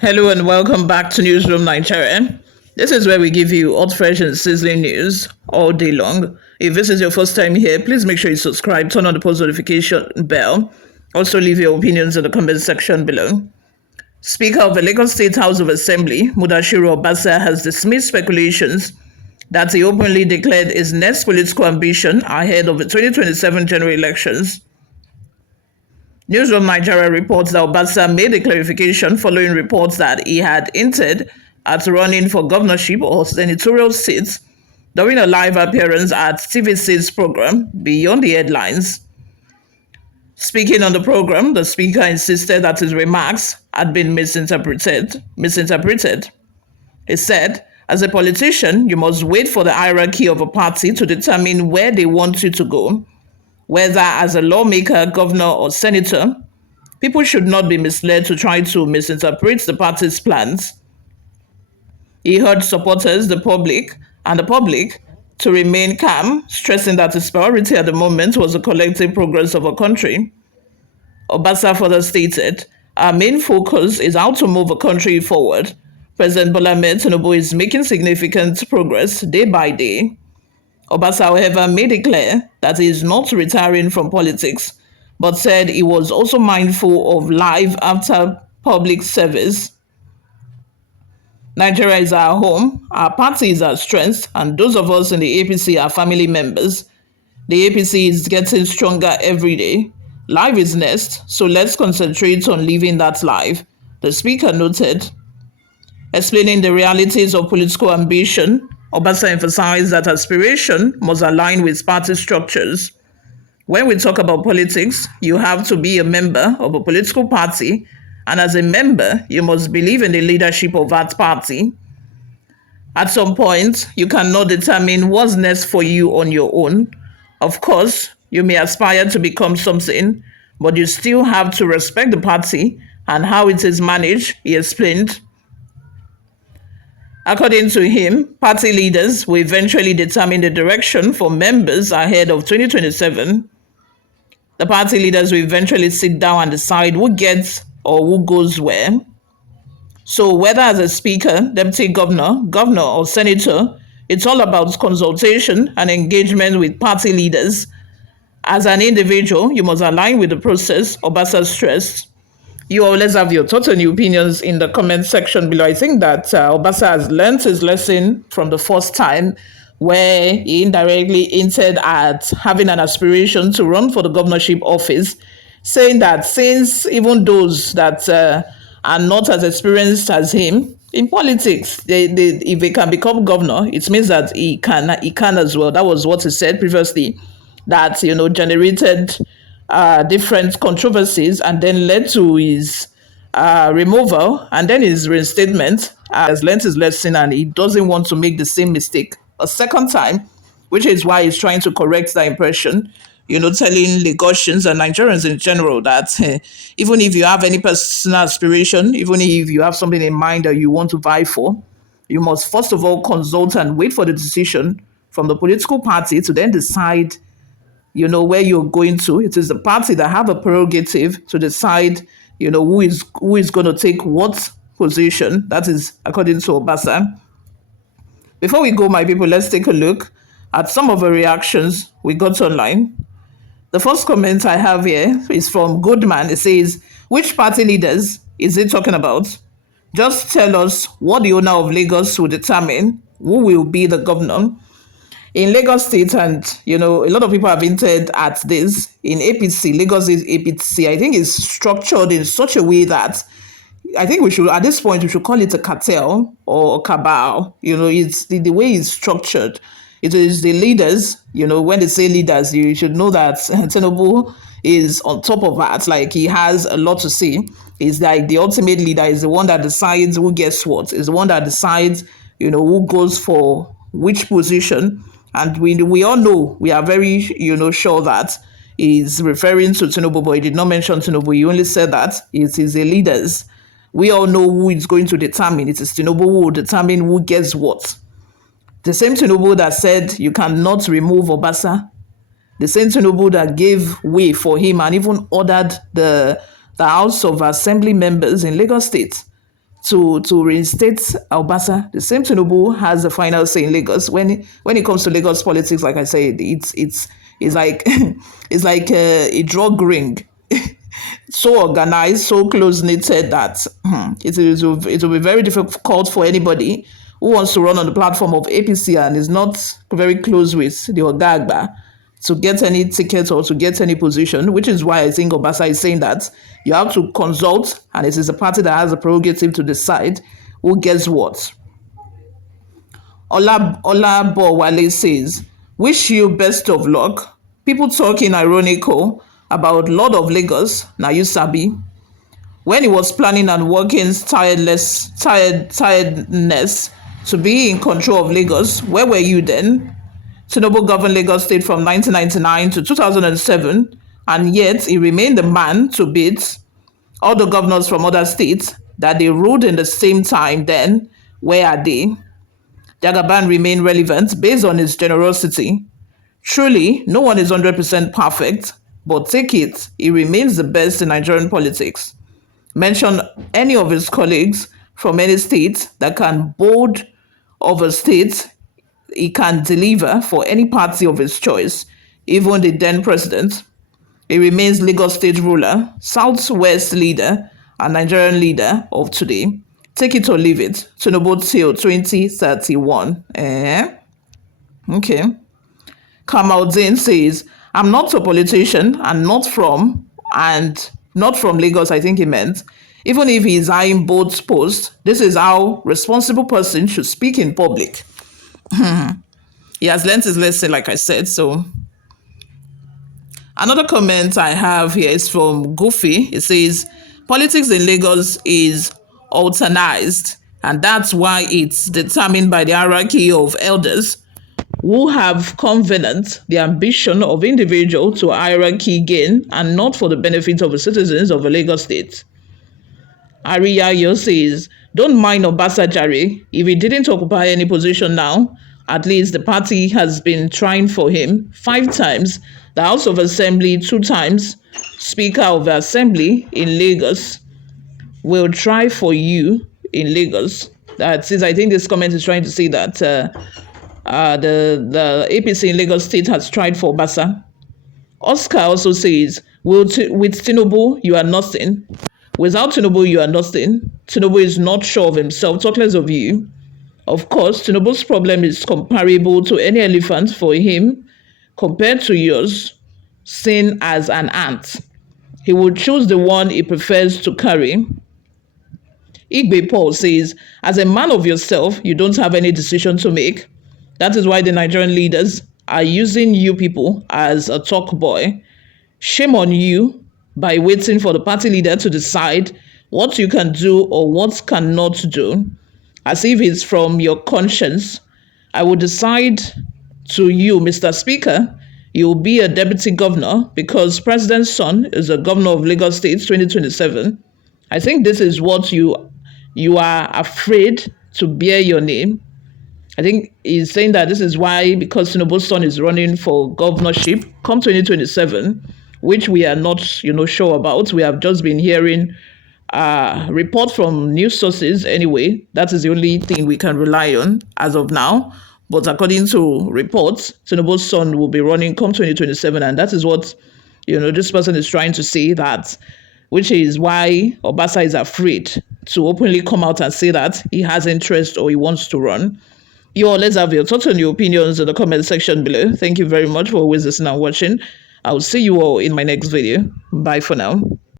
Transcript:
Hello and welcome back to Newsroom Nigeria. This is where we give you hot, fresh, and sizzling news all day long. If this is your first time here, please make sure you subscribe, turn on the post notification bell. Also, leave your opinions in the comment section below. Speaker of the Lagos State House of Assembly, Mudashiru Obasa, has dismissed speculations that he openly declared his next political ambition ahead of the 2027 general elections. Newsroom Nigeria reports that Obasa made a clarification following reports that he had hinted at running for governorship or senatorial seats during a live appearance at TVC's program Beyond the Headlines. Speaking on the program, the speaker insisted that his remarks had been misinterpreted. He said, as a politician, you must wait for the hierarchy of a party to determine where they want you to go. Whether as a lawmaker, governor, or senator, people should not be misled to try to misinterpret the party's plans. He urged supporters, the public, to remain calm, stressing that his priority at the moment was the collective progress of our country. Obasa further stated, our main focus is how to move a country forward. President Bola Ahmed Tinubu is making significant progress day by day. Obasa, however, made it clear that he is not retiring from politics, but said he was also mindful of life after public service. Nigeria is our home, our party is our strength, and those of us in the APC are family members. The APC is getting stronger every day. Life is next, so let's concentrate on living that life, the speaker noted. Explaining the realities of political ambition, Obasa emphasized that aspiration must align with party structures. When we talk about politics, you have to be a member of a political party, and as a member, you must believe in the leadership of that party. At some point, you cannot determine what's next for you on your own. Of course, you may aspire to become something, but you still have to respect the party and how it is managed, he explained. According to him, party leaders will eventually determine the direction for members ahead of 2027. The party leaders will eventually sit down and decide who gets or who goes where. So whether as a speaker, deputy governor, or senator, it's all about consultation and engagement with party leaders. As an individual, you must align with the process, Obasa stressed. You always have your thoughts and your opinions in the comment section below. I think that Obasa has learned his lesson from the first time where he indirectly hinted at having an aspiration to run for the governorship office, saying that since even those that are not as experienced as him in politics, if they can become governor, it means that he can as well. That was what he said previously, that generated different controversies and then led to his removal and then his reinstatement. Has learned his lesson and he doesn't want to make the same mistake a second time, which is why he's trying to correct that impression, telling Lagosians and Nigerians in general that even if you have any personal aspiration, even if you have something in mind that you want to vie for, you must first of all consult and wait for the decision from the political party to then decide where you're going to. It is the party that have a prerogative to decide, who is going to take what position. That is according to Obasa. Before we go, my people, let's take a look at some of the reactions we got online. The first comment I have here is from Goodman. It says, which party leaders is it talking about? Just tell us what the owner of Lagos will determine who will be the governor. In Lagos State, and a lot of people have hinted at this, in APC, Lagos is APC, I think is structured in such a way that I think we should, at this point, we should call it a cartel or a cabal. It's the way it's structured. It is the leaders, when they say leaders, you should know that Tinubu is on top of that. Like, he has a lot to say. He's like the ultimate leader, is the one that decides who gets what, is the one that decides, who goes for which position. And we all know, we are very, sure that he's referring to Tinubu, but he did not mention Tinubu. He only said that it is the leaders. We all know who is going to determine. It is Tinubu who will determine who gets what. The same Tinubu that said you cannot remove Obasa. The same Tinubu that gave way for him and even ordered the House of Assembly members in Lagos State to reinstate Obasa. The same Tinubu has the final say in Lagos. When it comes to Lagos politics, like I said, it's like it's like a drug ring, so organized, so close knitted that it will be very difficult for anybody who wants to run on the platform of APC and is not very close with the Ogagba to get any ticket or to get any position, which is why I think Obasa is saying that you have to consult, and it is a party that has a prerogative to decide who gets what. Ola Bowale says, wish you best of luck. People talking ironical about Lord of Lagos, now you sabi. When he was planning and working tiredness to be in control of Lagos, where were you then? Tinubu governed Lagos State from 1999 to 2007, and yet he remained the man to beat all the governors from other states that they ruled in the same time then. Where are they? Jagaban remained relevant based on his generosity. Truly, no one is 100% perfect, but take it, he remains the best in Nigerian politics. Mention any of his colleagues from any state that can board of a state he can deliver for any party of his choice, even the then president. He remains Lagos state ruler, Southwest leader, and Nigerian leader of today. Take it or leave it. Tinubu till 2031. Okay. Kamaldeen says, I'm not a politician and not from Lagos, I think he meant. Even if he is eyeing both posts, this is how responsible person should speak in public. He has learned his lesson, like I said. So another comment I have here is from Goofy. It says, politics in Lagos is alternized, and that's why it's determined by the hierarchy of elders who have covenant the ambition of individual to hierarchy gain and not for the benefit of the citizens of a Lagos state. Ariyayo says, don't mind Obasa Jare. If he didn't occupy any position now, at least the party has been trying for him 5 times, the House of Assembly 2 times, Speaker of the Assembly in Lagos will try for you in Lagos. That is, I think this comment is trying to say that the APC in Lagos State has tried for Obasa. Oscar also says, with Tinubu, you are nothing. Without Tinubu, you are nothing. Tinubu is not sure of himself, talk less of you. Of course, Tinubu's problem is comparable to any elephant for him, compared to yours, seen as an ant. He will choose the one he prefers to carry. Igbe Paul says, as a man of yourself, you don't have any decision to make. That is why the Nigerian leaders are using you people as a talk boy. Shame on you by waiting for the party leader to decide what you can do or what cannot do, as if it's from your conscience. I will decide to you, Mr. Speaker, you will be a deputy governor because President's son is the governor of Lagos State 2027. I think this is what you are afraid to bear your name. I think he's saying that this is why, because Tinubu's son is running for governorship come 2027, which we are not, sure about. We have just been hearing report from news sources anyway. That is the only thing we can rely on as of now. But according to reports, Tinubu's son will be running come 2027, and that is what this person is trying to say, that, which is why Obasa is afraid to openly come out and say that he has interest or he wants to run. You all, let's have your thoughts and your opinions in the comment section below. Thank you very much for always listening and watching. I'll see you all in my next video. Bye for now.